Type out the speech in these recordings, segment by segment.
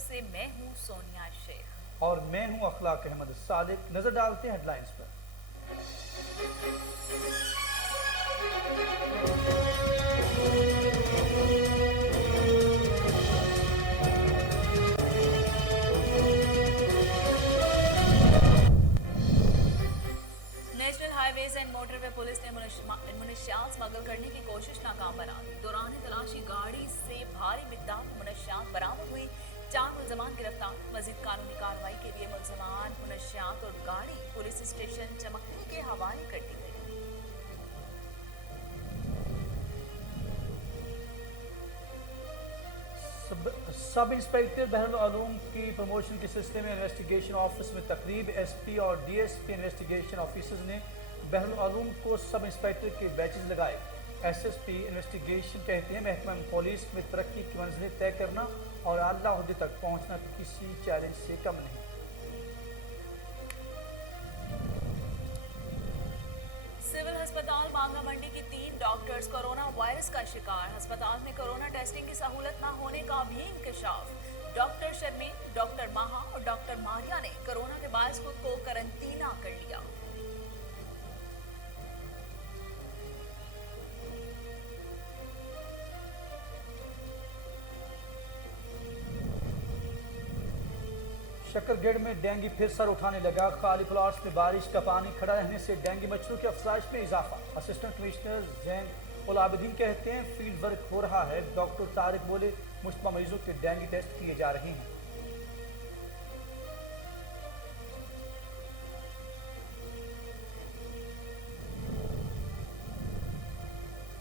से मैं हूँ सोनिया शेख और मैं हूँ अखलाक अहमद सादिक। नजर डालते हैं हेडलाइंस पर। National highways and motorway police ने मुनशियात स्मगल करने की कोशिश नाकाम बना दी। दौरान तलाशी गाड़ी से भारी मिकदार में मुनशियात बरामद हुई। 4 मुलजमान गिरफ्तार। मजीद कानूनी कार्रवाई के लिए मुलजमान, मुनशियात और गाड़ी पुलिस स्टेशन चमकनी के हवाले कर दी गई। सब इंस्पेक्टर बहरुल उलूम की प्रमोशन के सिलसिले में इन्वेस्टिगेशन ऑफिस में तकरीब। एसपी और डीएसपी इन्वेस्टिगेशन ऑफिसर्स ने बहरुल उलूम को सब इंस्पेक्टर के बैचेस लगाए। एसएसपी इन्वेस्टिगेशन कहते हैं महकमा पुलिस में तरक्की की मंजिलें तय करना और आला ओहदे तक पहुंचना किसी चैलेंज से कम नहीं। सिविल अस्पताल बांगा मंडी की 3 डॉक्टर्स कोरोना वायरस का शिकार। अस्पताल में कोरोना टेस्टिंग की सहूलत न होने का भी इंकशाफ। डॉक्टर शर्मीन, डॉक्टर माहा और डॉक्टर मारिया ने कोरोना के बायस खुद को करंटीना कर लिया। शकरगढ़ में डेंगू फिर सर उठाने लगा। खाली प्लॉट्स में बारिश का पानी खड़ा रहने से डेंगू मच्छरों की अफजाइश में इजाफा। असिस्टेंट कमिश्नर जैन उल आबिदीन कहते हैं फील्ड वर्क हो रहा है। डॉक्टर तारिक बोले मुश्तबा मरीजों के डेंगू टेस्ट किए जा रहे हैं।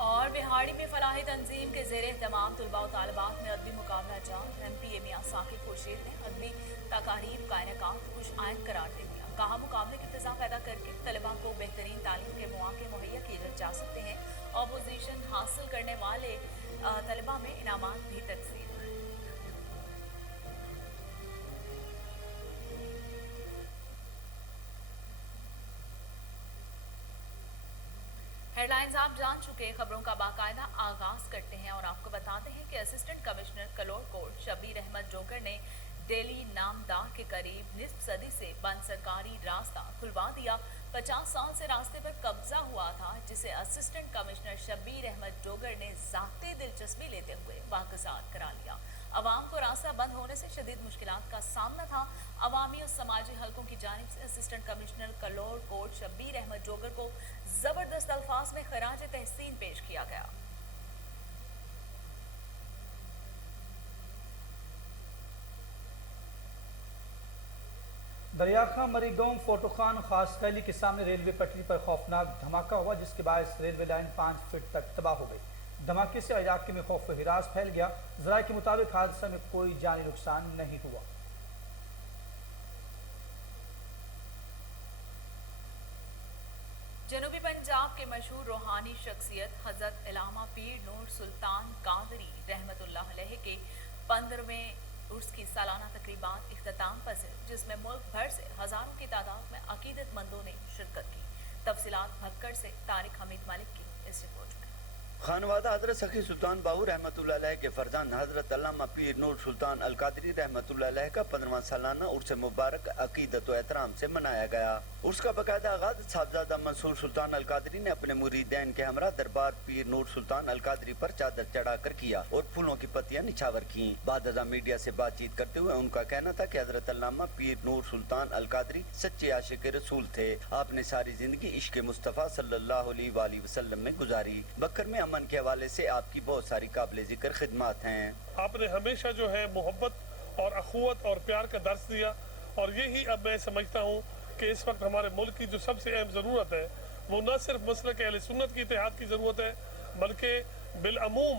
और बिहाड़ी में फलाही तंजीम के ज़ेरे एहतमाम तलबा और तालिबात में अदबी मुकाबला जारी। MPA मियां साकिब खुर्शीद ने अदबी तकारीब का इनेकाद खुश आइंद करार दे दिया। कहा मुकाबले की फिजा पैदा करके तलबा को बेहतरीन तालीम के मौके मुहैया किए जा सकते हैं। ऑपोजिशन हासिल करने वाले तलबा में इनामात भी तकसीम। हेडलाइंस आप जान चुके। खबरों का बाकायदा आगाज करते हैं और आपको बताते हैं कि असिस्टेंट कमिश्नर कलोर कोर्ट शबीर अहमद जोगर ने डेली नामदा के करीब निस्फ सदी से बंद सरकारी रास्ता खुलवा दिया। 50 साल से रास्ते पर कब्जा हुआ था, जिसे असिस्टेंट कमिश्नर शबीर अहमद जोगर ने ज़ाती दिलचस्पी लेते हुए वागजात करा लिया। अवाम को रास्ता बंद होने से शदीद मुश्किलात का सामना था। अवामी और समाजी हलकों की जानिब से असिस्टेंट कमिश्नर कलोर कोर्ट शबीर अहमद जोगर को जबरदस्त अल्फाज में खराज तहसीन पेश किया गया। दरियाखा मरीगांव फोटोखान खास गली के सामने रेलवे पटरी पर खौफनाक धमाका हुआ, जिसके बायस रेलवे लाइन 5 फीट तक तबाह हो गई। धमाके से इलाके में खौफ हिरास फैल गया। जराये के मुताबिक हादसे में कोई जानी नुकसान नहीं हुआ। जनूबी पंजाब के मशहूर रूहानी शख्सियत हजरत इलामा पीर नूर सुल्तान कादरी रहमतुल्लाह अलैह के 15वें उर्स की सालाना तकरीबात इख्तिताम पज़ीर, जिसमें मुल्क भर से हजारों की तादाद में अकीदतमंदों ने शिरकत की। तफसीलात भक्कड़ से तारिक हमीद मलिक की इस रिपोर्ट में। खानवादा हजरत सखी सुल्तान बाहू रहमतुल्लाह अलैह के फरजान हजरत अल्लामा पीर नूर सुल्तान अलकादरी रहमतुल्लाह अलैह का 15वां सालाना उर्स मुबारक अकीदत व एहतराम से मनाया गया। उर्स का बाकायदा आगाज साहबजादा मंसूर सुल्तान अलकादरी ने अपने मुरीदैन के हमरा दरबार पीर नूर सुल्तान अलकादरी पर चादर चढ़ाकर किया और फूलों की पत्तियां निछावर की। बाद मीडिया से बातचीत करते हुए उनका कहना था कि हजरत अल्लामा पीर नूर सुल्तान अलकादरी सच्चे आशिक रसूल थे। आपने सारी जिंदगी इश्क मुस्तफ़ा सल्लल्लाहु अलैहि वसल्लम में गुजारी। बकर में अमन के हवाले से आपकी बहुत सारी काबिल जिक्र खिदमत हैं। आपने हमेशा जो है मोहब्बत और अखुवत और प्यार का दर्स दिया, और यही अब मैं समझता हूँ कि इस वक्त हमारे मुल्क की जो सबसे अहम ज़रूरत है वो न सिर्फ मसलक अहले सुन्नत की इत्तेहाद की ज़रूरत है, बल्कि बिलअमूम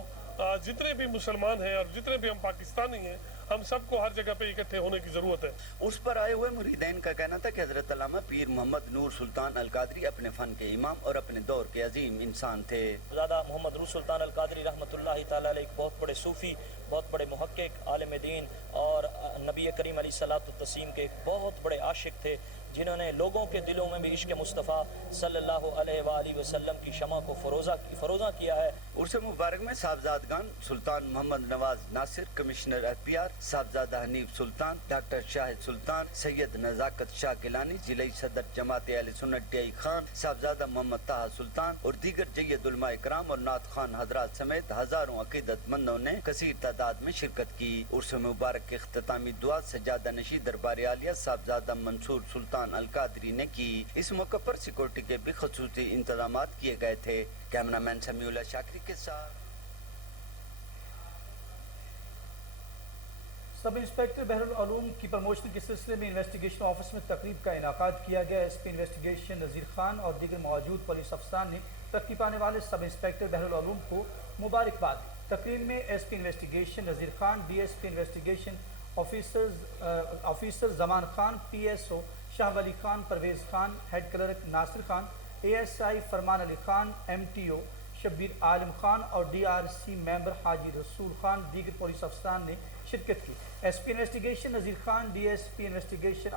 जितने भी मुसलमान हैं और जितने भी हम पाकिस्तानी हैं, हम सबको हर जगह पे इकट्ठे होने की जरूरत है। उस पर आए हुए मुरीदैन का कहना था कि हजरत अल्लामा पीर मोहम्मद नूर सुल्तान अलकादरी अपने फन के इमाम और अपने दौर के अजीम इंसान थे। ज़्यादा मोहम्मद नूर सुल्तान अलकादरी रहमतुल्लाह तआला अलैह एक बहुत बड़े सूफी, بہت بڑے محقق، عالم دین اور نبی کریم علیہ الصلوۃ والتسلیم کے ایک بہت بڑے عاشق تھے، جنہوں نے لوگوں کے دلوں میں بھی عشق مصطفیٰ صلی اللہ علیہ وآلہ وسلم کی شمع کو فروزہ کیا ہے۔ عرس مبارک میں صاحبزادگان سلطان محمد نواز ناصر، کمشنر FPR، صاحبزادہ حنیف سلطان، ڈاکٹر شاہد سلطان، سید نزاکت شاہ گیلانی، ضلعی صدر جماعت اہل سنت ڈی خان، صاحبزادہ محمد طاہر سلطان اور دیگر جید علماء کرام اور نعت خوان حضرات سمیت ہزاروں عقیدت مندوں نے کثیر تعداد میں شرکت کی۔ عرس مبارک کے اختتامی دعا سجادہ نشی دربار عالیہ صاحبزادہ منصور سلطان القادری نے کی۔ اس موقع پر سیکورٹی کے بھی خصوصی انتظامات کیے گئے تھے۔ کیمرہ مین سمیع اللہ شاکری کے ساتھ۔ سب انسپیکٹر بحر العلوم کی پروموشن کے سلسلے میں انویسٹیگیشن آفس میں تقریب کا انعقاد کیا گیا۔ SP انویسٹیگیشن نذیر خان اور دیگر موجود پولیس افسران نے ترقی پانے والے سب انسپیکٹر بحر العلوم کو مبارکباد دی۔ تقریب میں SP investigation Nazir Khan, DSP investigation officer Zaman Khan, PSO Shah Wali Khan, Pervez Khan, head clerk Nasir Khan, ASI فرمان علی خان، MTO شبیر عالم خان اور DRC ممبر حاجی رسول خان، دیگر پولیس افسران نے شرکت کی۔ SP investigation Nazir Khan, DSP investigation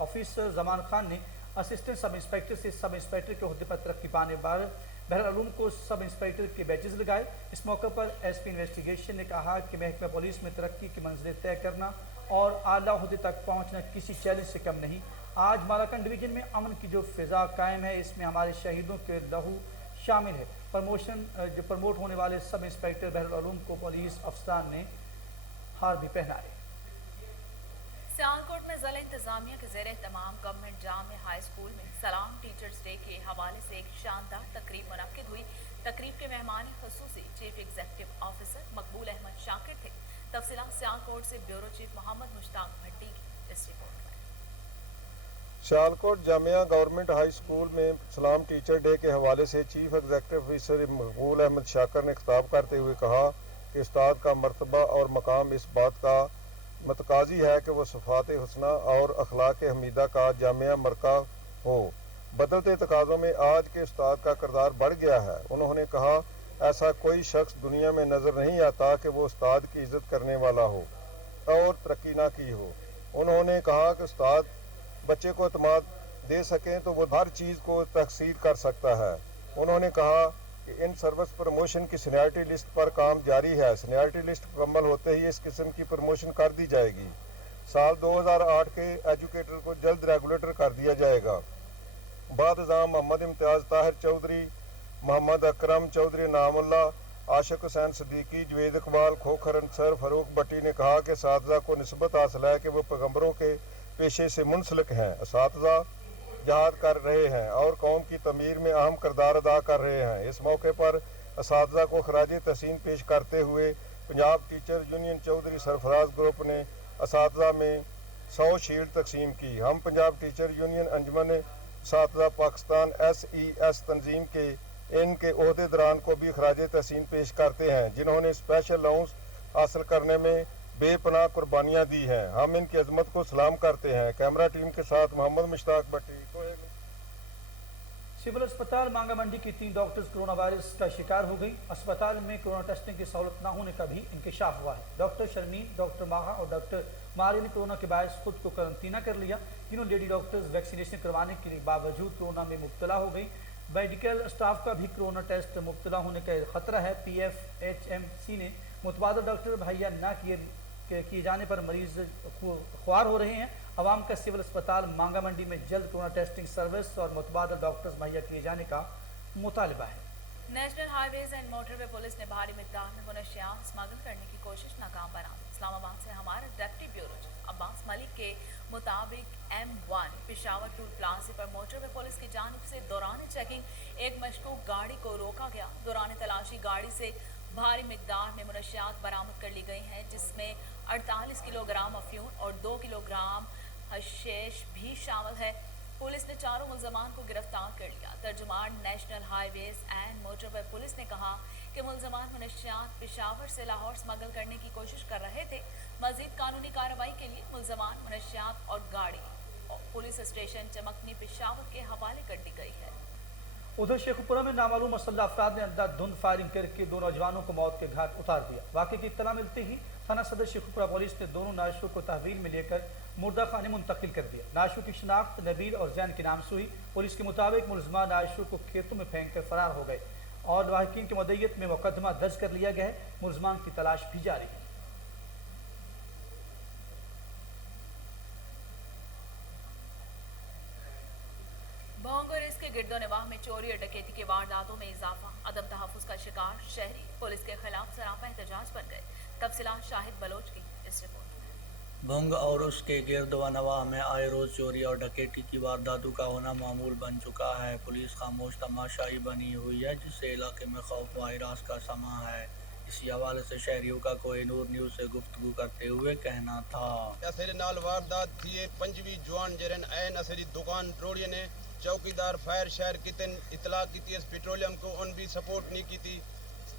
officer Zaman Khan نے اسسٹنٹ سب انسپیکٹر سے سب انسپیکٹر کے عہدے پر ترقی پانے والے بحر العلوم کو سب انسپیکٹر کے بیچز لگائے۔ اس موقع پر SP انویسٹیگیشن نے کہا کہ محکمہ پولیس میں ترقی کی منزلیں طے کرنا اور اعلیٰ عہدے تک پہنچنا کسی چیلنج سے کم نہیں۔ آج مالاکنڈ ڈویژن میں امن کی جو فضا قائم ہے، اس میں ہمارے شہیدوں کے لہو شامل ہے۔ پروموٹ ہونے والے سب انسپیکٹر بحر العلوم کو پولیس افسران نے ہار بھی پہنائے۔ سیالکوٹ میں ضلع انتظامیہ کے زیر اہتمام گورنمنٹ جامع ہائی اسکول میں سلام ٹیچرز ڈے کے حوالے سے ایک شاندار تقریب منعقد ہوئی۔ تقریب کے مہمان خصوصی چیف ایگزیکٹو آفیسر مقبول احمد شاکر تھے۔ تفصیلات سیالکوٹ سے بیورو چیف محمد مشتاق بھٹی کی اس رپورٹ میں۔ سیالکوٹ جامعہ گورنمنٹ ہائی اسکول میں سلام ٹیچر ڈے کے حوالے سے چیف ایگزیکٹو آفیسر مقبول احمد شاکر نے خطاب کرتے ہوئے کہا کہ استاد کا مرتبہ اور مقام اس بات کا متقاضی ہے کہ وہ صفات حسنہ اور اخلاق حمیدہ کا جامعہ مرکہ ہو۔ بدلتے تقاضوں میں آج کے استاد کا کردار بڑھ گیا ہے۔ انہوں نے کہا ایسا کوئی شخص دنیا میں نظر نہیں آتا کہ وہ استاد کی عزت کرنے والا ہو اور ترقی نہ کی ہو۔ انہوں نے کہا کہ استاد بچے کو اعتماد دے سکیں تو وہ ہر چیز کو تحصیل کر سکتا ہے۔ انہوں نے کہا کہ ان سروس پروموشن کی سینیارٹی لسٹ پر کام جاری ہے۔ سینیارٹی لسٹ مکمل ہوتے ہی اس قسم کی پروموشن کر دی جائے گی۔ سال 2008 کے ایجوکیٹر کو جلد ریگولیٹر کر دیا جائے گا۔ بعد ازاں محمد امتیاز طاہر چودھری، محمد اکرم چودھری نام اللہ، عاشق حسین صدیقی، جوید اقبال، کھوکھر انصر، فاروق بٹی نے کہا کہ اساتذہ کو نسبت حاصل ہے کہ وہ پیغمبروں کے پیشے سے منسلک ہیں۔ اساتذہ جہاد کر رہے ہیں اور قوم کی تعمیر میں اہم کردار ادا کر رہے ہیں۔ اس موقع پر اساتذہ کو خراج تحسین پیش کرتے ہوئے پنجاب ٹیچر یونین چودھری سرفراز گروپ نے اساتذہ میں 100 شیلڈ تقسیم کی۔ ہم پنجاب ٹیچر یونین انجمن اساتذہ پاکستان SES تنظیم کے ان کے عہدیداران کو بھی خراج تحسین پیش کرتے ہیں، جنہوں نے اسپیشل الاؤنس حاصل کرنے میں بے پناہ قربانیاں دی ہیں۔ ہم ان کی عظمت کو سلام کرتے ہیں۔ کیمرہ ٹیم کے ساتھ محمد مشتاق بٹی۔ سول اسپتال مانگا منڈی کی 3 ڈاکٹرز کرونا وائرس کا شکار ہو گئی۔ اسپتال میں کرونا ٹیسٹنگ کی سہولت نہ ہونے کا بھی انکشاف ہوا ہے۔ ڈاکٹر شرمین، ڈاکٹر ماہا اور ڈاکٹر ماری نے کرونا کے باعث خود کو قرنطینہ کر لیا۔ تینوں لیڈی ڈاکٹرز ویکسینیشن کروانے کے باوجود کرونا میں مبتلا ہو گئی۔ میڈیکل اسٹاف کا بھی کرونا ٹیسٹ مبتلا ہونے کا خطرہ ہے۔ PFHMC نے متبادل ڈاکٹر مہیا نہ کیے جانے پر مریض خوار ہو رہے ہیں۔ عوام کا سول اسپتال مانگا منڈی میں جلد کرونا ٹیسٹنگ سروس اور متبادل ڈاکٹرز مہیا کیے جانے کا مطالبہ ہے۔ National highways and motorway police نے بھاری مقدار میں منشیات اسمگل کرنے کی کوشش ناکام بنا دی۔ اسلام آباد سے ہمارے ڈپٹی بیورو چیف عباس ملک کے مطابق M1 پشاور ٹول پلازے پر موٹر وے پولیس کی جانب سے دوران چیکنگ ایک مشکوک گاڑی کو روکا گیا۔ دوران تلاشی گاڑی سے بھاری مقدار میں منشیات برآمد کر لی گئی ہیں، جس میں 48 کلو گرام افیون اور 2 کلو گرام حشیش بھی شامل ہے۔ پولیس نے چاروں ملزمان کو گرفتار کر لیا۔ ترجمان national highways and motorway police نے کہا کہ ملزمان منشیات پشاور سے لاہور اسمگل کرنے کی کوشش کر رہے تھے۔ مزید قانونی کارروائی کے لیے ملزمان، منشیات اور گاڑی پولیس اسٹیشن چمکنی پشاور کے حوالے کر دی گئی ہے۔ ادھر شیخوپورہ میں نامعلوم مسلح افراد نے اندھا دھند فائرنگ کر کے 2 نوجوانوں کو موت کے گھاٹ اتار دیا۔ واقعے کی اطلاع ملتے ہی थाना सदर शेखुपुरा पुलिस ने दोनों नाशों को तहवील में लेकर मुर्दा खाने मुंतकिल कर दिया। नाशों की शिनाख्त नबील और जैन के नाम से हुई। पुलिस के मुताबिक मुलजमा नाशों को खेतों में फेंक कर फरार हो गए और वाहिकीन की मदयत में मुकदमा दर्ज कर लिया गया है। मुलजमान की तलाश भी जारी है। भोंग और इसके गिरदोनवाह में चोरी और डकैती के वारदातों में इजाफा। अदम तहफ़्फ़ुज़ का शिकार शहरी पुलिस के खिलाफ सरापा एहतजाज बन गए। तफसीलात शाहिद बलोच की इस रिपोर्ट में। भोंग और उसके गिरद व नवाह में आए रोज़ चोरी और डकैती की वारदातों का होना मामूल बन चुका है। पुलिस खामोश तमाशाई बनी हुई है, जिससे इलाके में खौफ व हिरास का समा है। इसी हवाले से शहरियों का कोहिनूर न्यूज़ से गुफ्तगू करते हुए कहना था। असर नाल वारदात थी 25 जवान जरन ऐन असरी दुकान रोड़िए ने चौकीदार फायर शहर की तेन इतला की थी पेट्रोलियम को उन भी सपोर्ट नहीं की थी।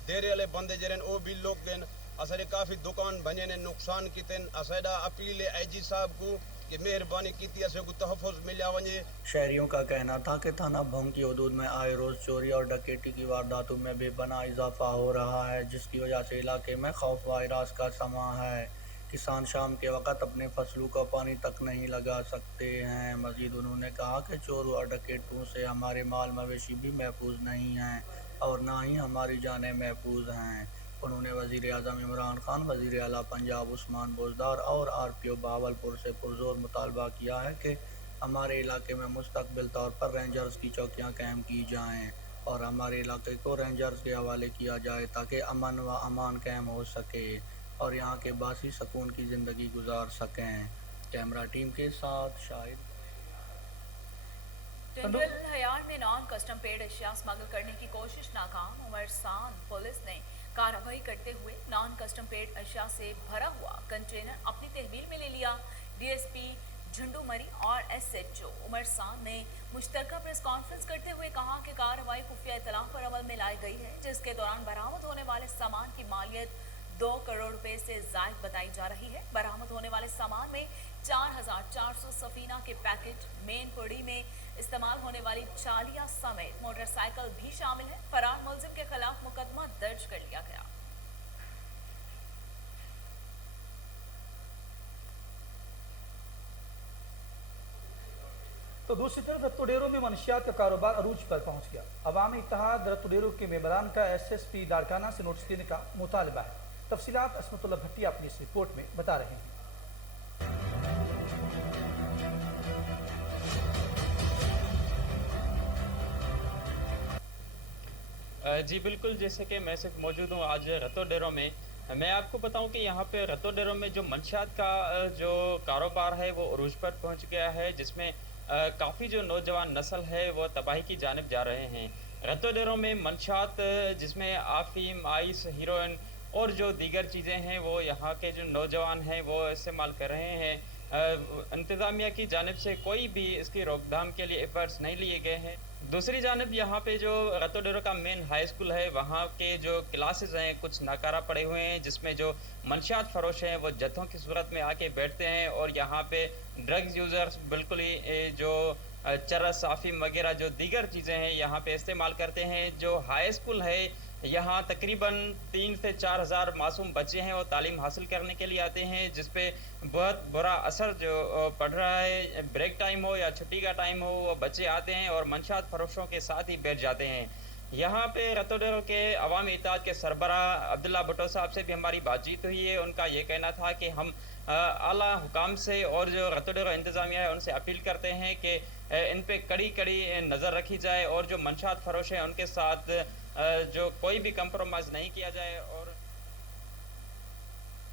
देरे वाले बंदे जरन वो भी लोग गए असर काफ़ी दुकान बने ने नुकसान की तेन असैडा अपील आईजी साहब को कि मेहरबानी की थी असे को तहफ़्फ़ुज़ मिला वने। शहरियों का कहना था कि थाना भोंग की हदूद में आए रोज़ चोरी और डकैती की वारदातों में बेपनाह इजाफा हो रहा है, जिसकी वजह से इलाके में खौफ व हिरास का समा है। किसान शाम के वक़्त अपने फसलों को पानी तक नहीं लगा सकते हैं। मज़ीद उन्होंने कहा कि चोरों और डकैतों से हमारे माल मवेशी भी महफूज नहीं हैं और ना ही हमारी जानें महफूज हैं। उन्होंने वज़ीर आज़म इमरान खान, वज़ीर आला पंजाब उस्मान बोजदार और RPO बहावलपुर से पुरज़ोर मुतालबा किया है कि हमारे इलाके में मुस्तक़बिल तौर पर रेंजर्स की चौकियाँ कायम की जाएँ और हमारे इलाके को रेंजर्स के हवाले किया जाए ताकि अमन व अमान कायम हो सके और यहाँ के बासी सुकून की ज़िंदगी गुजार सकें। कैमरा टीम के साथ शाहिद। टिंडल हयार में नॉन कस्टम पेड अशिया स्मगल करने की कोशिश नाकाम। उमरसान पुलिस ने कार्रवाई करते हुए नॉन कस्टम पेड अशिया से भरा हुआ कंटेनर अपनी तहवील में ले लिया। DSP झुंडूमरी और SHO उमरसान ने मुश्तरका प्रेस कॉन्फ्रेंस करते हुए कहा कि कार्रवाई खुफिया इतला पर अमल में लाई गई है, जिसके दौरान बरामद होने वाले सामान की मालियत 2 करोड़ रुपए से जायद बताई जा रही है। बरामद होने वाले सामान में 4400 सफीना के पैकेट, मेन पुड़ी में इस्तेमाल होने वाली चालियां समेत मोटरसाइकिल भी शामिल है। फरार मुलजिम के खिलाफ मुकदमा दर्ज कर लिया गया। तो दूसरी तरफ रत्तोडेरो में मनशियात का कारोबार अरूज पर पहुंच गया। अवामी इत्तेहाद रत्तोडेरो के मेंबरान का SSP लाड़काना से नोटिस देने का मुतालबा है। तफसीलात असमतुल्लाह भट्टी अपनी इस रिपोर्ट में बता रहे हैं। जी बिल्कुल, जैसे कि मैं सिर्फ मौजूद हूँ आज रत्तोडेरो में। मैं आपको बताऊं कि यहाँ पे रत्तोडेरो में जो मंशियात का जो कारोबार है वो अरूज पर पहुँच गया है, जिसमें काफ़ी जो नौजवान नस्ल है वो तबाही की जानिब जा रहे हैं। रत्तोडेरो में मंशियात जिसमें आफीम, आइस, हीरोइन और जो दीगर चीज़ें हैं वो यहाँ के जो नौजवान हैं वो इस्तेमाल कर रहे हैं। इंतज़ामिया की जानिब से कोई भी इसकी रोकथाम के लिए एफर्ट्स नहीं लिए गए हैं। दूसरी जानिब यहाँ पे जो रत्तोडेरो का मेन हाई स्कूल है वहाँ के जो क्लासेस हैं कुछ नाकारा पड़े हुए हैं, जिसमें जो मंशियात फरोश हैं वो जत्थों की सूरत में आके बैठते हैं और यहाँ पे ड्रग्स यूज़र्स बिल्कुल ही जो चरस, अफीम वगैरह जो दीगर चीज़ें हैं यहाँ पे इस्तेमाल करते हैं। जो हाई स्कूल है यहाँ तकरीबन 3 से 4 हज़ार मासूम बच्चे हैं वो तालीम हासिल करने के लिए आते हैं, जिस पे बहुत बुरा असर जो पड़ रहा है। ब्रेक टाइम हो या छुट्टी का टाइम हो, वो बच्चे आते हैं और मंशियात फरोशों के साथ ही बैठ जाते हैं। यहाँ पे रत्तोडेरो के अवामी इत्तेहाद के सरबरा अब्दुल्ला भुट्टो साहब से भी हमारी बातचीत हुई है। उनका ये कहना था कि हम आला हुकाम से और जो रत्तोडेरो इंतज़ामिया है उनसे अपील करते हैं कि इन पे कड़ी नज़र रखी जाए और जो मंशियात फरोश हैं उनके साथ जो कोई भी कंप्रोमाइज़ नहीं किया जाए। और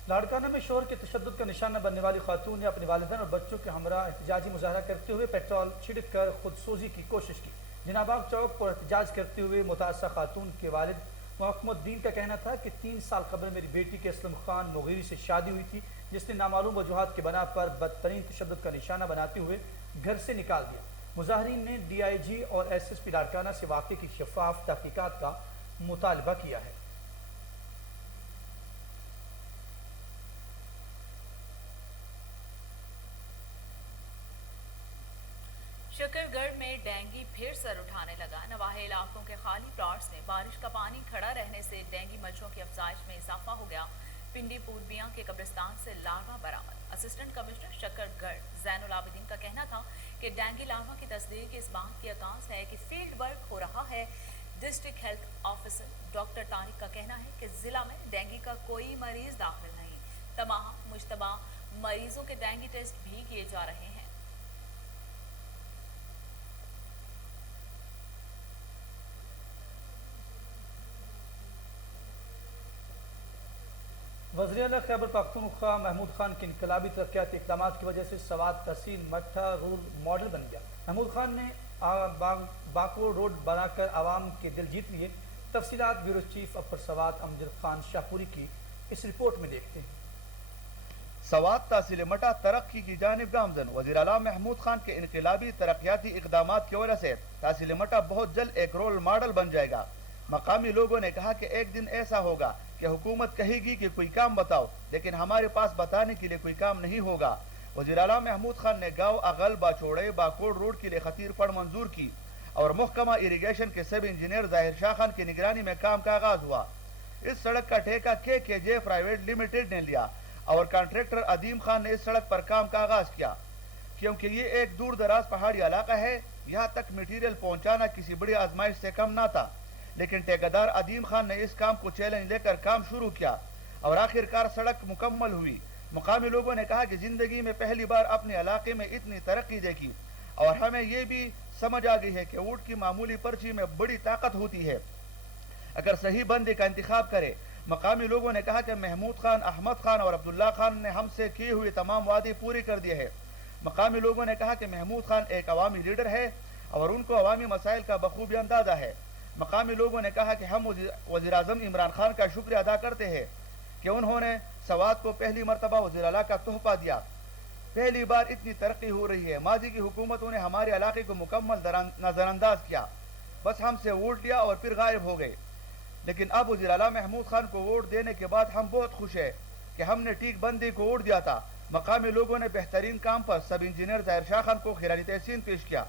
लाड़काना में शोहर के तशद्दुद का निशाना बनने वाली खातून ने अपने वालिदैन और बच्चों के हमरा एहतजाजी मुजाहरा करते हुए पेट्रोल छिड़क कर खुदसोजी की कोशिश की। जिनाबाग चौक पर एहतजाज करते हुए मुतासर खातून के वालिद मोहम्मदुद्दीन का कहना था कि 3 साल कबल मेरी बेटी के असलम खान मुगीरी से शादी हुई थी, जिसने नामालूम वजूहात के बना पर बदतरीन तशद्दुद का निशाना बनाते हुए घर से निकाल दिया। मुजाहरीन ने DIG और SSP लाड़काना से वाक़े की शफाफ तहकीकात का मुतालबा किया है। शकरगढ़ में डेंगू फिर सर उठाने लगा। नवाहे इलाकों के खाली प्लॉट्स में बारिश का पानी खड़ा रहने से डेंगू मच्छरों की अफजाइश में इजाफा हो गया। पिंडी पूर्बिया के कब्रिस्तान से लार्वा बरामद। असिस्टेंट कमिश्नर शकरगढ़ जैनुल आबिदीन का कहना था कि डेंगू लार्वा की तस्दीक इस बात की आगाज है कि फील्ड वर्क हो रहा है। District health officer doctor Tariq का कहना है कि जिला में डेंगू का कोई मरीज दाखिल नहीं। तमाम मुश्तबा मरीजों के डेंगू टेस्ट भी किए जा रहे हैं। वज़ीर-ए-आला खैबर पख्तूनख्वा महमूद खान के इनकलाबी तरक्याती इक़दाम की वजह से सवात तहसील मट्ठा रूल मॉडल बन गया। महमूद खान ने बाको रोड बनाकर आवाम के दिल जीत लिए। तफसीलात ब्यूरो चीफ अपर सवात अमजद खान शाहपुरी की इस रिपोर्ट में देखते हैं। सवात तहसील मटा तरक्की की जानिब गामजन। वज़ीर-ए-आला महमूद खान के इनकलाबी तरक्याती इक़दाम की वजह से तहसील मटा बहुत जल्द एक रोल मॉडल बन जाएगा। मकामी लोगों ने कहा कि एक दिन ऐसा होगा कि हुकूमत कहेगी कि कोई काम बताओ, लेकिन हमारे पास बताने के लिए कोई काम नहीं होगा। वज़ीर-ए-आला महमूद खान ने गाँव अगल बाचोड़े बाकोड़ रोड के लिए खतीर फंड मंजूर की और महकमा इरीगेशन के सब इंजीनियर ज़ाहिर शाह खान की निगरानी में काम का आगाज हुआ। इस सड़क का ठेका KKJ प्राइवेट लिमिटेड ने लिया और कॉन्ट्रैक्टर अदीम खान ने इस सड़क पर काम का आगाज किया। क्योंकि ये एक दूर दराज पहाड़ी इलाका है, यहाँ तक मटीरियल पहुँचाना किसी बड़ी आजमाइश से कम ना था, लेकिन ठेकेदार अदीम खान ने इस काम को चैलेंज लेकर काम शुरू किया और आखिरकार सड़क मुकम्मल हुई। मुकामी लोगों ने कहा कि जिंदगी में पहली बार अपने इलाके में इतनी तरक्की देखी और हमें ये भी समझ आ गई है कि वोट की मामूली पर्ची में बड़ी ताकत होती है अगर सही बंदे का इंतखाब करे। मकामी लोगों ने कहा कि महमूद खान, अहमद खान और अब्दुल्ला खान ने हमसे किए हुए तमाम वादे पूरे कर दिए हैं। मकामी लोगों ने कहा कि महमूद खान एक अवामी लीडर है और उनको अवामी मसाइल का बखूबी अंदाजा है। मकामी लोगों ने कहा कि हम वज़ीर आज़म इमरान खान का शुक्रिया अदा करते हैं कि उन्होंने सवात को पहली मरतबा वज़ीर-ए-आला का तोहफा दिया। पहली बार इतनी तरक्की हो रही है। माजी की हुकूमतों ने हमारे इलाके को मुकम्मल नज़रअंदाज किया, बस हमसे वोट लिया और फिर गायब हो गए। लेकिन अब वज़ीर-ए-आला महमूद खान को वोट देने के बाद हम बहुत खुश हैं कि हमने ठीक बंदे को वोट दिया था। मकामी लोगों ने बेहतरीन काम पर सब इंजीनियर ज़ाहिर शाह खान को खिरानी तहसीन पेश किया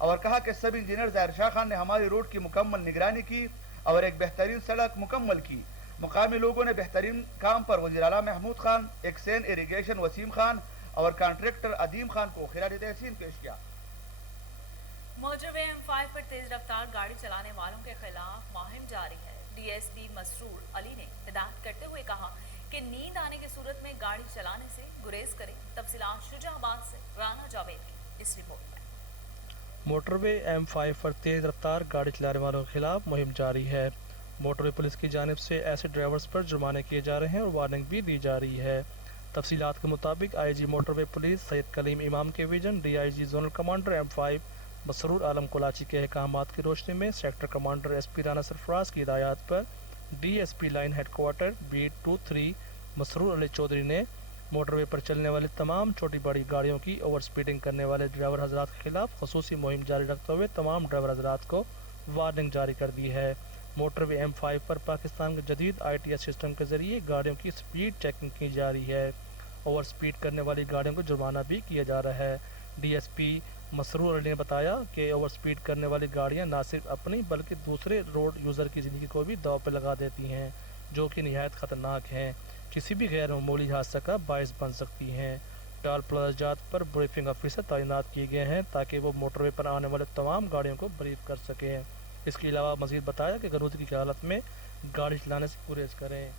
और कहा कि सब इंजीनियर ज़ाहिर शाह खान ने हमारी रोड की मुकम्मल निगरानी की और एक बेहतरीन सड़क मुकम्मल की। मुकामी लोगों ने बेहतरीन काम पर वज़ीर-ए-आला महमूद खान, एक्सेन इरीगेशन वसीम खान और कॉन्ट्रैक्टर अदीम खान को खिरानी तहसीन पेश किया। मोटरवे M5 पर तेज रफ्तार गाड़ी चलाने वालों के खिलाफ मुहिम जारी है। DSP मसरूर अली ने हिदायत करते हुए कहा कि नींद आने की सूरत में गाड़ी चलाने से गुरेज करें। तफसीलात शुजाबाद से राना जावेद की इस रिपोर्ट में। मोटरवे M5 पर तेज रफ्तार गाड़ी चलाने वालों के खिलाफ मुहिम जारी है। मोटरवे पुलिस की जानिब से ऐसे ड्राइवर्स पर जुर्माने किए जा रहे हैं और वार्निंग भी दी जा रही है। तफसीलात के मुताबिक IG motorway police Syed Kaleem Imam के vision DIG zonal commander M5 Masroor Alam Kolachi के अहकामात की रोशनी में sector commander SP Rana Sarfraz की हिदायत पर DSP line headquarter beat 23 Masroor Ali Chaudhry ने मोटरवे पर चलने वाली तमाम छोटी बड़ी गाड़ियों की ओवर स्पीडिंग करने वाले ड्राइवर हजरात के खिलाफ खसूसी मुहिम जारी रखते हुए तमाम ड्राइवर हजरात को वार्निंग जारी कर दी है। मोटरवे M5 पर पाकिस्तान के जदीद ITS सिस्टम के जरिए गाड़ियों की स्पीड चेकिंग की जा रही है। ओवर स्पीड करने वाली गाड़ियों को जुर्माना भी किया जा रहा है। DSP मसरूर अली ने बताया कि ओवर स्पीड करने वाली गाड़ियां न सिर्फ अपनी बल्कि दूसरे रोड यूज़र की ज़िंदगी को भी दाव पर लगा देती हैं, जो कि निहायत ख़तरनाक हैं, किसी भी गैर मामूली हादसा का बायस बन सकती हैं। टोल प्लाजात पर ब्रीफिंग ऑफिसर तैनात किए गए हैं ताकि वो मोटरवे पर आने वाले तमाम गाड़ियों को ब्रीफ कर सकें। इसके अलावा मज़ीद बताया कि गनूदगी की हालत में गाड़ी चलाने से गुरेज करें।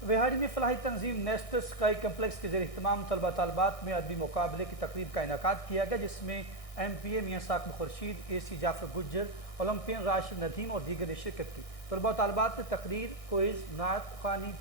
विहाड़ी में फलाही तंजीम नेशनल स्काई कम्प्लेक्स के ज़रिए इहतमाम तलबा तालबात में अदबी मुकाबले की तकरीब का इनेकाद किया गया, जिसमें MPA मियां साकिब खुर्शीद, AC जाफर गुज्जर, ओलंपियन राशिद नदीम और दीगर ने शिरकत की। तलबा तालबात ने तकरीर, क्विज, नात ख़्वानी,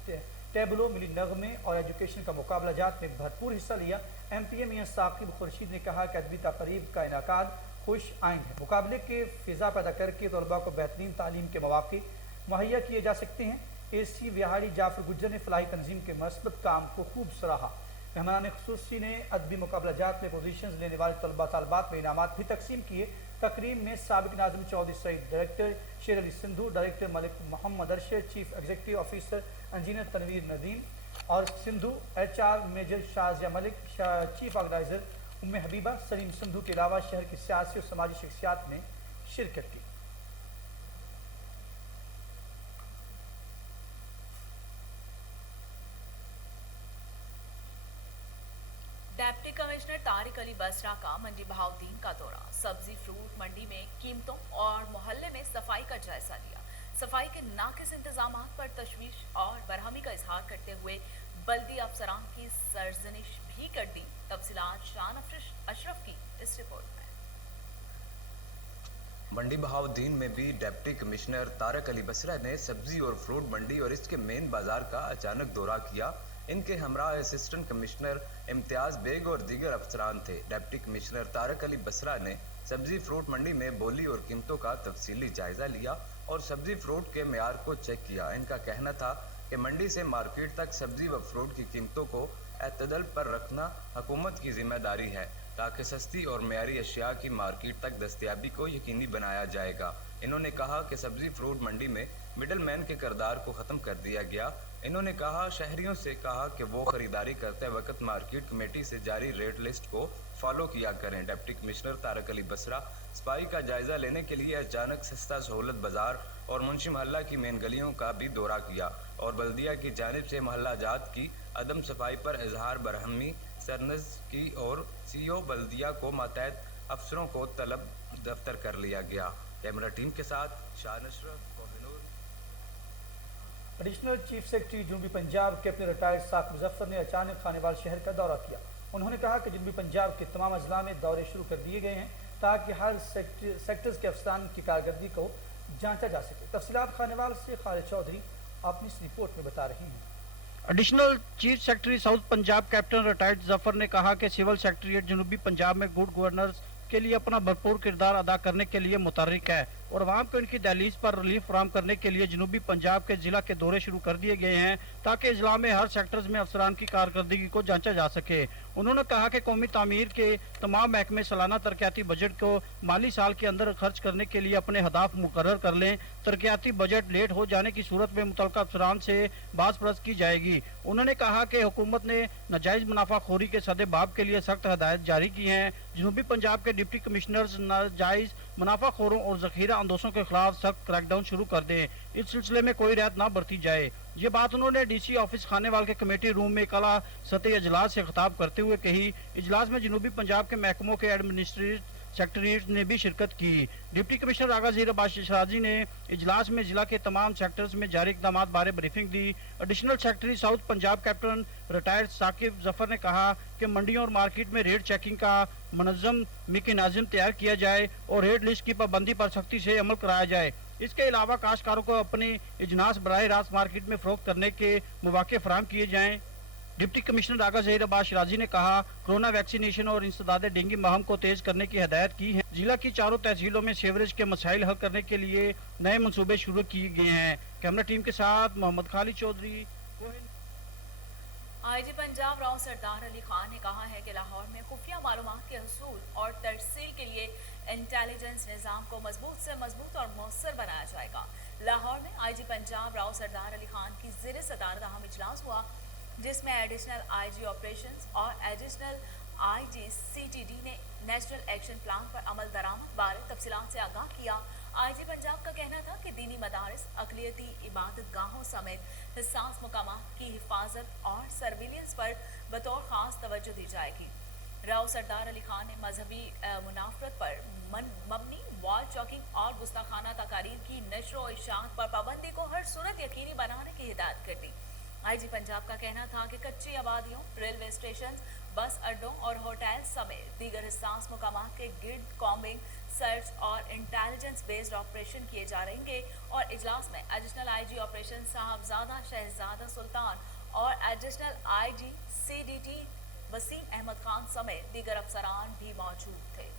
टेबलो, मिली नगमे और एजुकेशन का मुकाबला जात में भरपूर हिस्सा लिया। MPA मियां साकिब खुर्शीद ने कहा कि अदबी तकरीब का इनेकाद खुश आइंद है। मुकाबले के फ़िज़ा पैदा करके तलबा को बेहतरीन तालीम के मौक़े मुहैया किए जा सकते हैं। AC विहाड़ी जाफर गुज्जर ने फलाही तंजीम के मस्बत काम को खूब सराहा। मेहमान खुसूसी ने अदबी मुकाबला जात में पोजीशन लेने वाले तलबा तालबात में इनामात भी तकसीम किए। तकरीब में साबिक Nazim Chaudhary Saeed, director Sher Ali Sindhu, director Malik Muhammad Arshad, chief executive officer engineer Tanveer Nadeem और Sindhu, HR major Shahzia Malik, chief organizer Umme Habiba, Saleem Sindhu के अलावा शहर की सियासी और समाजी शख्सियात ने शिरकत की। डिप्टी कमिश्नर तारिक अली बसरा का मंडी बहाउद्दीन का दौरा। सब्जी फ्रूट मंडी में कीमतों और मोहल्ले में सफाई का जायजा लिया। सफाई के नाकिस इंतजाम पर तशवीश और बरहमी का इजहार करते हुए बल्दी अफसरान की सरजनिश भी कर दी। तफसीलात शान अशरफ की इस रिपोर्ट में। मंडी बहाउद्दीन में भी डिप्टी कमिश्नर तारिक अली बसरा ने सब्जी और फ्रूट मंडी और इसके मेन बाजार का अचानक दौरा किया। इनके हमरा असिस्टेंट कमिश्नर इम्तियाज बेग और दीगर अफसरान थे। डिप्टी कमिश्नर तारिक अली बसरा ने सब्जी फ्रूट मंडी में बोली और कीमतों का तफसीली जायजा लिया और सब्जी फ्रूट के मेयार को चेक किया। इनका कहना था कि मंडी से मार्केट तक सब्जी व फ्रूट की कीमतों को एतदल पर रखना हुकूमत की जिम्मेदारी है ताकि सस्ती और मेयारी अशिया की मार्केट तक दस्तयाबी को यकीनी बनाया जाएगा। इन्होंने कहा कि सब्जी फ्रूट मंडी में मिडल मैन के किरदार को ख़त्म कर दिया गया। इन्होंने कहा शहरियों से कहा कि वो खरीदारी करते वक्त मार्केट कमेटी से जारी रेट लिस्ट को फॉलो किया करें। डिप्टी कमिश्नर तारिक अली बसरा सफाई का जायजा लेने के लिए अचानक सस्ता सहूलत बाजार और मुंशी महल्ला की मेन गलियों का भी दौरा किया और बल्दिया की जानिब से महल्ला जात की अदम सफाई पर इजहार बरहमी सरनज की और सीओ बल्दिया को मातहत अफसरों को तलब दफ्तर कर लिया गया। कैमरा टीम के साथ शान अशरफ। एडिशनल चीफ सेक्रेटरी जनूबी पंजाब कैप्टन रिटायर्ड साक मुजफ्फर ने अचानक खानेवाल शहर का दौरा किया। उन्होंने कहा कि जनूबी पंजाब के तमाम अजला में दौरे शुरू कर दिए गए हैं ताकि हर सेक्टर्स के अफसरान की कारकर्दगी को जांचा जा सके। तफसीलात खानेवाल से खालिद चौधरी अपनी इस रिपोर्ट में बता रहे हैं। Additional chief secretary south Punjab captain retired Zafar ने कहा कि सिविल सेक्रेटरीट जनूबी पंजाब में गुड गवर्नेंस के लिए अपना भरपूर किरदार अदा करने के लिए मुतहर्रिक है और अवाम को इनकी दहलीज पर रिलीफ फराहम करने के लिए जनूबी पंजाब के जिला के दौरे शुरू कर दिए गए हैं ताकि इजला में हर सेक्टर्स में अफसरान की कारकर्दगी को जांचा जा सके। उन्होंने कहा कि कौमी तामीर के तमाम महकमे सालाना तरक्याती बजट को माली साल के अंदर खर्च करने के लिए अपने हदाफ मुकर्रर कर लें। तरक्याती बजट लेट हो जाने की सूरत में मुतल्लिका अफसरान से बाज़ की जाएगी। उन्होंने कहा कि हुकूमत ने नाजायज़ मुनाफाखोरी के सदेबाब के लिए सख्त हदायत जारी की हैं। जनूबी पंजाब के डिप्टी कमिश्नर्स नाजायज़ मुनाफाखोरों और ज़ख़ीरा अंदोसों के खिलाफ सख्त क्रैकडाउन शुरू कर दें। इस सिलसिले में कोई रियायत न बरती जाए। ये बात उन्होंने डीसी ऑफिस खानेवाल के कमेटी रूम में कला सतही इजलास से खिताब करते हुए कही। इजलास में जनूबी पंजाब के महकमों के एडमिनिस्ट्रेटिव सेक्रेटरीट ने भी शिरकत की। डिप्टी कमिश्नर आगा ज़हीर अब्बास शराजी ने इजलास में जिला के तमाम सेक्टर्स में जारी इक़दाम बारे ब्रीफिंग दी। Additional secretary south Punjab captain retired Saqib Zafar ने कहा कि मंडियों और मार्केट में रेट चेकिंग का मनज़्ज़म मेकैनिज़्म तैयार किया जाए और रेट लिस्ट की पाबंदी पर सख्ती से अमल कराया जाए। इसके अलावा काश्तकारों को अपने इजनास बराह रास्त मार्केट में फरोख्त करने के मौके फराहम किए जाएँ। डिप्टी कमिश्नर आगा ज़हीर अब्बास शराजी ने कहा कोरोना वैक्सीनेशन और इंसदाद डेंगू मुहिम को तेज करने की हदायत की है। जिला की चारों तहसीलों में सीवरेज के मसाइल हल करने के लिए नए मंसूबे शुरू किए गए हैं। कैमरा टीम के साथ मोहम्मद खालिद चौधरी। आईजी पंजाब राव सरदार अली खान ने कहा है कि लाहौर में खुफिया मालूमात के हसूल और तरसील के लिए इंटेलिजेंस निज़ाम को मजबूत से मजबूत और मौसर बनाया जाएगा। लाहौर में आईजी पंजाब राव सरदार अली खान की ज़ेर सदारत अहम इजलास हुआ जिसमें एडिशनल आईजी ऑपरेशंस और एडिशनल आईजी सीटीडी ने नेशनल एक्शन प्लान पर अमल दरामद बारे तफसीलात से आगाह किया। आईजी पंजाब का कहना था कि दीनी मदारिस, अक़लियती इबादत गाहों समेत हिस्सास मकामात की हिफाजत और सर्विलियंस पर बतौर ख़ास तवज्जो दी जाएगी। राव सरदार अली खान ने मजहबी मुनाफरत पर मबनी वॉल चॉकिंग और गुस्ताखाना तकारीर की नशर व इशाअत पर पाबंदी को हर सूरत यकीनी बनाने की हिदायत कर दी। आईजी पंजाब का कहना था कि कच्ची आबादियों, रेलवे स्टेशन, बस अड्डों और होटल समेत दीगर हिस्सास मुकामात के गिर्द कॉम्बिंग, सर्च और इंटेलिजेंस बेस्ड ऑपरेशन किए जा रहेंगे और इजलास में additional IG operation Sahibzada Shahzada Sultan और additional IG CTD Waseem Ahmed Khan समेत दीगर अफसरान भी मौजूद थे।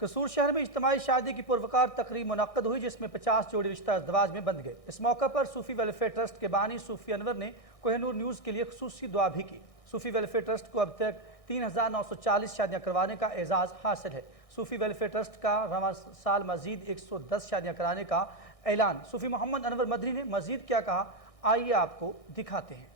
कसूर शहर में इज्तिमाई शादी की पुरवकार तकरीब मुनक्कद हुई जिसमें 50 जोड़ी रिश्ता अज़दवाज में बंध गए। इस मौका पर सूफी वेलफेयर ट्रस्ट के बानी सूफी अनवर ने कोहिनूर न्यूज़ के लिए खुसूसी दुआ भी की। सूफी वेलफेयर ट्रस्ट को अब तक 3940 शादियाँ करवाने का एजाज़ हासिल है। सूफी वेलफेयर ट्रस्ट का रवा साल मजीद 110 शादियाँ कराने का ऐलान। सूफी मोहम्मद अनवर मदनी ने मजीद क्या कहा, आइए आपको दिखाते हैं।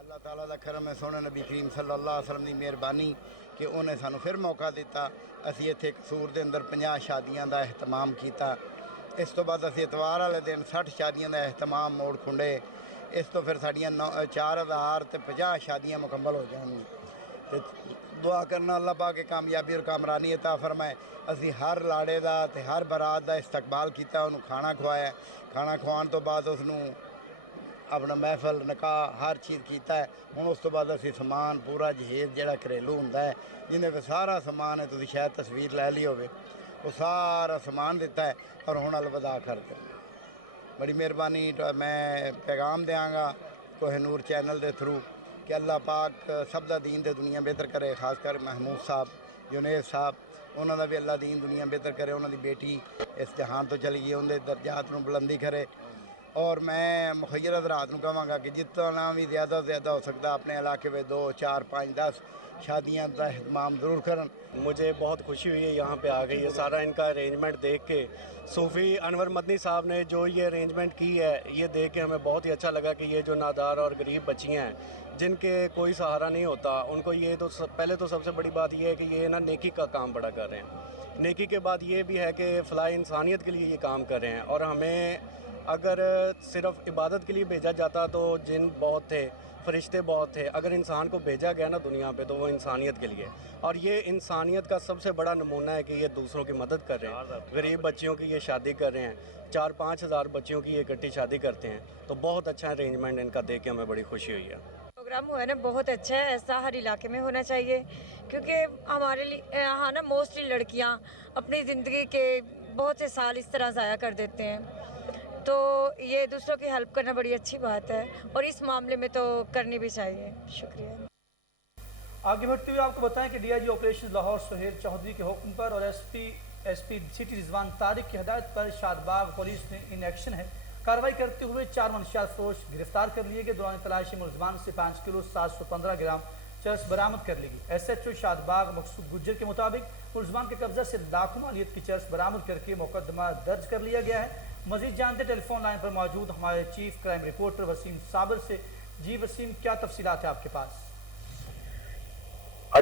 अल्लाह ताला दा करम है, सोने नबी करीम सल्लल्लाहु अलैहि वसल्लम की मेहरबानी कि उन्हें सानू फिर मौका दिता। असी इत्थे कसूर दे अंदर 50 शादियां का एहतमाम किया। इस तो बाद असी इतवार वाले दिन 60 शादियां का एहतमाम मोड़ खुंडे ਇਸ ਤੋਂ ਫਿਰ ਸਾਡੀਆਂ 4050 ਸ਼ਾਦੀਆਂ ਮੁਕੰਮਲ ਹੋ ਜਾਣਗੀਆਂ ਤੇ ਦੁਆ ਕਰਨਾ ਅੱਲਾਹ ਪਾਕ ਕੇ ਕਾਮਯਾਬੀ ਔਰ ਕਾਮਰਾਨੀ عطا ਫਰਮਾਏ। ਅਸੀਂ ਹਰ ਲਾੜੇ ਦਾ ਤੇ ਹਰ ਬਰਾਤ ਦਾ ਇਸਤਕਬਾਲ ਕੀਤਾ, ਉਹਨੂੰ ਖਾਣਾ ਖਵਾਇਆ, ਖਾਣਾ ਖਵਾਉਣ ਤੋਂ ਬਾਅਦ ਉਸ ਨੂੰ ਆਪਣਾ ਮਹਿਫਲ ਨਿਕਾਹ ਹਰ ਚੀਜ਼ ਕੀਤਾ ਹੈ। ਹੁਣ ਉਸ ਤੋਂ ਬਾਅਦ ਅਸੀਂ ਸਮਾਨ ਪੂਰਾ ਜਹੇਜ਼ ਜਿਹੜਾ ਘਰੇਲੂ ਹੁੰਦਾ ਹੈ ਜਿਹਦੇ ਵਿੱਚ ਸਾਰਾ ਸਮਾਨ ਹੈ, ਤੁਸੀਂ ਸ਼ਾਇਦ ਤਸਵੀਰ ਲੈ ਲਈ ਹੋਵੇ, ਉਹ ਸਾਰਾ ਸਮਾਨ ਦਿੱਤਾ ਹੈ ਔਰ ਹੁਣ ਅਲਵਿਦਾ ਕਰ ਦਿੰਦੇ। ਬੜੀ ਮਿਹਰਬਾਨੀ। ਮੈਂ ਪੈਗਾਮ ਦਿਆਂਗਾ ਕੋਹਿਨੂਰ ਚੈਨਲ ਦੇ ਥਰੂ ਕਿ ਅੱਲਾਹ ਪਾਕ ਸਭ ਦਾ ਦੀਨ ਤੇ ਦੁਨੀਆ ਬਿਹਤਰ ਕਰੇ, ਖਾਸ ਕਰ ਮਹਿਮੂਦ ਸਾਹਿਬ, ਜੁਨੇਦ ਸਾਹਿਬ, ਉਹਨਾਂ ਦਾ ਵੀ ਅੱਲਾਹ ਦੀਨ ਦੁਨੀਆ ਬਿਹਤਰ ਕਰੇ। ਉਹਨਾਂ ਦੀ ਬੇਟੀ ਇਸ ਜਹਾਨ ਤੋਂ ਚਲੀ ਗਈ, ਉਹਦੇ ਦਰਜਾਤ ਨੂੰ ਬੁਲੰਦੀ ਕਰੇ। اور میں مخیر حضرات کو کہاں کہ جتنا بھی زیادہ سے زیادہ ہو سکتا اپنے علاقے میں 2 4 5 10 شادیاں کا اہتمام ضرور کریں۔ مجھے بہت خوشی ہوئی ہے یہاں پہ آ گئی ہے سارا ان کا ارینجمنٹ دیکھ کے۔ صوفی انور مدنی صاحب نے جو یہ ارینجمنٹ کی ہے یہ دیکھ کے ہمیں بہت ہی اچھا لگا کہ یہ جو نادار اور غریب بچیاں ہیں جن کے کوئی سہارا نہیں ہوتا ان کو یہ تو پہلے تو سب سے بڑی بات یہ ہے کہ یہ نا نیکی کا کام بڑا کر رہے ہیں۔ نیکی کے بعد یہ بھی ہے کہ فلاح انسانیت کے لیے یہ کام کر رہے ہیں، اور ہمیں اگر صرف عبادت کے لیے بھیجا جاتا تو جن بہت تھے، فرشتے بہت تھے، اگر انسان کو بھیجا گیا نا دنیا پہ تو وہ انسانیت کے لیے، اور یہ انسانیت کا سب سے بڑا نمونہ ہے کہ یہ دوسروں کی مدد کر رہے ہیں۔ غریب بچیوں کی یہ شادی کر رہے ہیں، 4-5 ہزار بچیوں کی یہ اکٹھی شادی کرتے ہیں، تو بہت اچھا ارینجمنٹ ان کا دیکھ کے ہمیں بڑی خوشی ہوئی ہے۔ پروگرام ہوا ہے نا بہت اچھا ہے، ایسا ہر علاقے میں ہونا چاہیے، کیونکہ ہمارے لیے ہاں نا موسٹلی لڑکیاں اپنی زندگی کے بہت سے سال اس طرح ضائع کر دیتے ہیں، تو یہ دوسروں کی ہیلپ کرنا بڑی اچھی بات ہے اور اس معاملے میں تو کرنی بھی چاہیے۔ شکریہ۔ آگے بڑھتے ہوئے آپ کو بتائیں کہ D I G operation Lahore Sohail Chaudhry کے حکم پر اور S P city Rizwan Tariq کی ہدایت پر شاد باغ پولیس نے ان ایکشن ہے کارروائی کرتے ہوئے 4 منشیات فروش گرفتار کر لیے گئے۔ دوران تلاشی ملزمان سے 5 کلو 715 گرام چرس برآمد کر لی گئی۔ ایس ایچ او شاد باغ مقصود گجر کے مطابق ملزمان کے قبضہ سے لاکھوں مالیت کی چرس برآمد کر کے مقدمہ درج کر لیا گیا ہے۔ مزید جانتے ٹیلی فون لائن پر موجود ہمارے چیف کرائم رپورٹر وسیم صابر سے۔ جی وسیم، کیا تفصیلات ہیں آپ کے پاس؟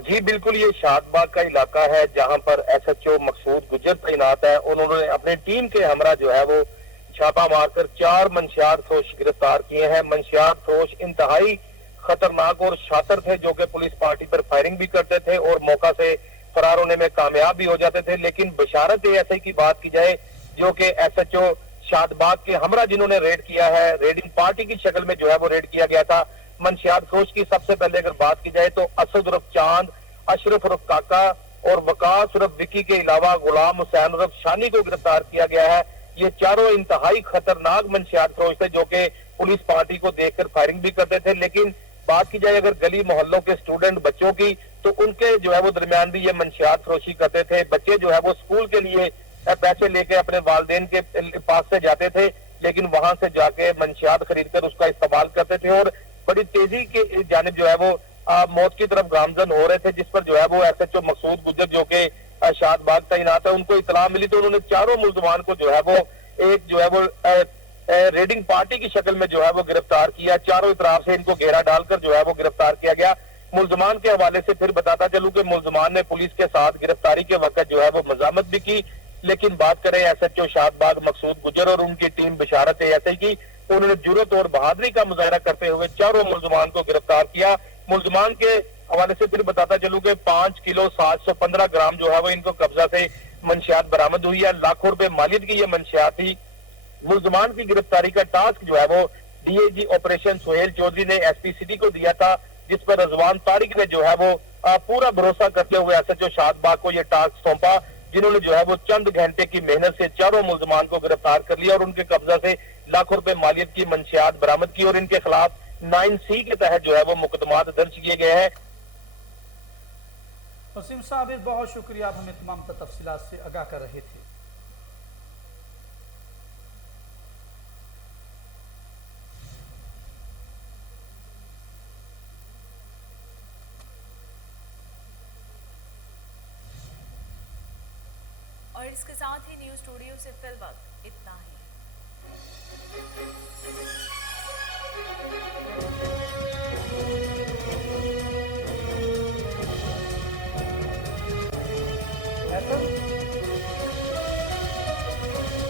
جی بالکل، یہ شاد باغ کا علاقہ ہے جہاں پر ایس ایچ او مقصود گجر تعینات ہے۔ انہوں نے اپنے ٹیم کے ہمراہ جو ہے وہ چھاپا مار کر 4 منشیات فروش گرفتار کیے ہیں۔ منشیات فروش انتہائی خطرناک اور شاطر تھے جو کہ پولیس پارٹی پر فائرنگ بھی کرتے تھے اور موقع سے فرار ہونے میں کامیاب بھی ہو جاتے تھے۔ لیکن بشارت ایسے کی بات کی جائے جو کہ ایس ایچ او شاد باغ کے ہمراہ جنہوں نے ریڈ کیا ہے، ریڈنگ پارٹی کی شکل میں جو ہے وہ ریڈ کیا گیا تھا۔ منشیات فروش کی سب سے پہلے اگر بات کی جائے تو اسد عرف چاند، اشرف عرف کاکا اور وقاص عرف وکی کے علاوہ غلام حسین عرف شانی کو گرفتار کیا گیا ہے۔ یہ چاروں انتہائی خطرناک منشیات فروش تھے جو کہ پولیس پارٹی کو دیکھ کر فائرنگ بھی کرتے تھے۔ لیکن بات کی جائے اگر گلی محلوں کے اسٹوڈنٹ بچوں کی تو ان کے جو ہے وہ درمیان بھی یہ منشیات فروشی کرتے تھے۔ بچے جو ہے وہ اسکول کے لیے پیسے لے کے اپنے والدین کے پاس سے جاتے تھے، لیکن وہاں سے جا کے منشیات خرید کر اس کا استعمال کرتے تھے اور بڑی تیزی کے جانب جو ہے وہ موت کی طرف گامزن ہو رہے تھے، جس پر جو ہے وہ ایس ایچ او مقصود گجر جو کہ شاد باغ تعینات ہے ان کو اطلاع ملی تو انہوں نے 4 ملزمان کو جو ہے وہ ایک جو ہے وہ ریڈنگ پارٹی کی شکل میں جو ہے وہ گرفتار کیا۔ چاروں اطراف سے ان کو گھیرا ڈال کر جو ہے وہ گرفتار کیا گیا۔ ملزمان کے حوالے سے پھر بتاتا چلوں کہ ملزمان نے پولیس کے ساتھ گرفتاری کے وقت جو ہے وہ مزاحمت بھی کی، لیکن بات کریں ایس ایچ او شاد باغ مقصود گجر اور ان کی ٹیم بشارت ایسے کی، انہوں نے جرأت اور بہادری کا مظاہرہ کرتے ہوئے 4 ملزمان کو گرفتار کیا۔ ملزمان کے حوالے سے پھر بتاتا چلوں کہ 5 کلو 715 گرام جو ہے وہ ان کو قبضہ سے منشیات برآمد ہوئی ہے۔ لاکھوں روپے مالیت کی یہ منشیات تھی۔ ملزمان کی گرفتاری کا ٹاسک جو ہے وہ D A G operation Sohail Chaudhry نے ایس پی سٹی کو دیا تھا، جس پر رضوان طارق نے جو ہے وہ پورا بھروسہ کرتے ہوئے ایس ایچ او شاد باغ کو یہ ٹاسک سونپا، جنہوں نے جو ہے وہ چند گھنٹے کی محنت سے 4 ملزمان کو گرفتار کر لیا اور ان کے قبضہ سے لاکھوں روپے مالیت کی منشیات برآمد کی اور ان کے خلاف 9C کے تحت جو ہے وہ مقدمات درج کیے گئے ہیں۔ وسیم صابر، بہت شکریہ، آپ ہمیں تمام تفصیلات سے آگاہ کر رہے تھے۔ اور اس کے ساتھ ہی نیوز اسٹوڈیو سے فی الوقت اتنا ہی۔